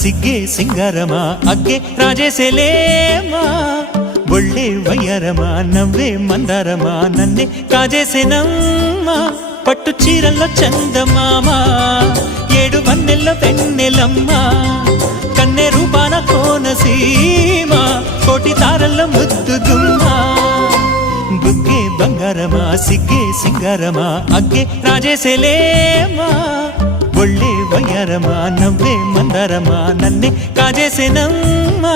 సిగ్గే సింగారమా అగ్గే రాజేసేలేమా ఒళ్ళే వయ్యారమా నవ్వే మందారమా నన్నే కాజేసేనమ్మా పట్టు చీరల్లో చందమామా ఏడు వన్నెల్లో వెన్నెలమ్మా కన్నె రూపాన కోనసీమ కోటి తారల్లో ముద్దుగుమ్మా బుగ్గే బంగారమా సిగ్గే సింగారమా అగ్గే రాజేసేలేమా ఒళ్ళే వయ్యారమా నవ్వే మందారమా నన్నే కాజేసేనమ్మా